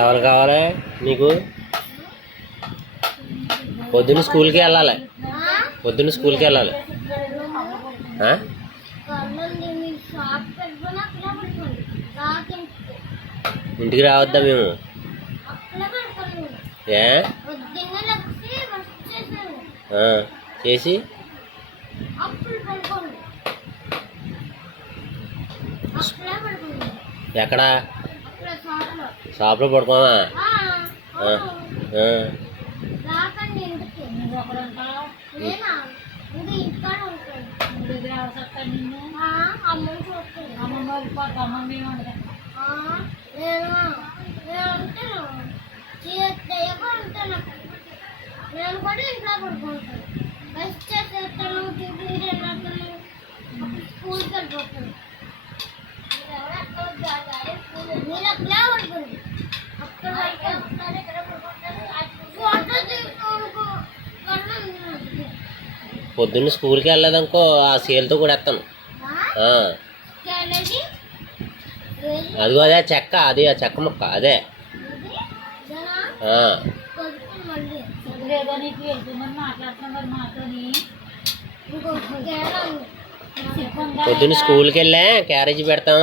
ఎవరు కావాలి నీకు పొద్దున్న స్కూల్కి వెళ్ళాలి పొద్దున్న స్కూల్కి వెళ్ళాలి ఇంటికి రావద్దా మేము ఏ చేసి ఎక్కడా సాప్ర పడుతావా ఆ ఏ రాక నిండుకు నాకు రంట నేను నుది ఇక్కన ఉంటాను నుది ద్రావస్తా నిన్ను ఆ అమ్మో చోటు అమ్మ బడి పడమనే ఉంటా ఆ వేరలా నేను ఉంటాను టీ ఎక్కడ ఉంటానా నేను కొడి ఇట్లా పడుకుంటా బస్తా చేస్తానా టీ టీ నాక పూర్తి కడుతా పొద్దున్న స్కూల్కి వెళ్ళదు అనుకో ఆ సేల్తో కూడా ఎత్తాను అది అదే చెక్క అది ఆ చెక్క మొక్క అదే పొద్దున్న స్కూల్కి వెళ్ళా క్యారేజీ పెడతాం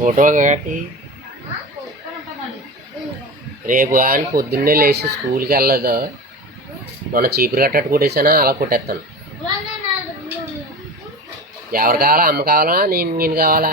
ఫోటో ఒకటి రేపు కానీ పొద్దున్నే లేచి స్కూల్కి వెళ్ళదు మన చీపురు కట్టట్టు కొట్టేసానా అలా కొట్టేస్తాను ఎవరు కావాలా అమ్మ కావాలా నేను నేను కావాలా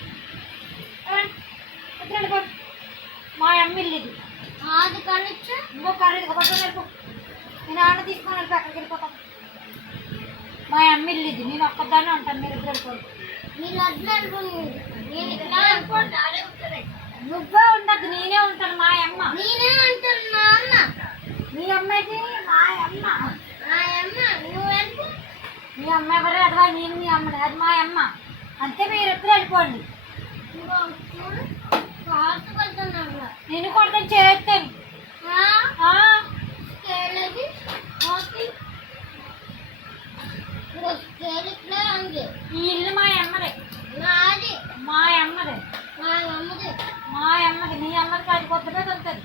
వెళ్ళేది అది కనిచ్చు ఇంకో కర్రీ వెళ్ళిపో నేను ఆడ తీసుకొని వెళ్ళి అక్కడికి వెళ్ళిపోతాను మా అమ్మ వెళ్ళేది నేను ఒక్కదాన్ని అంటాను మీరు ఇద్దరు నువ్వే ఉండదు నేనే ఉంటాను మా అమ్మ నేనే ఉంటాను మా అమ్మ మీ అమ్మాయి మా అమ్మ మీ అమ్మ ఎవరు అడవా నేను మీ అమ్మ అది మా అమ్మ అంతే మీరు ఎప్పుడు వెళ్ళిపోండి నేను కొడతాను చేస్తాను ఇల్లు మా అమ్మదే నాది మా అమ్మదే మా అమ్మది మా అమ్మది నీ అమ్మకి అది కొత్తగా తొంతది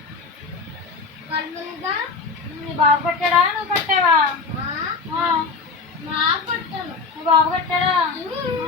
నీ బాబు కొట్టాడా నువ్వు కొట్టావా మా కొట్టాను నువ్వు బాబు కొట్టాడా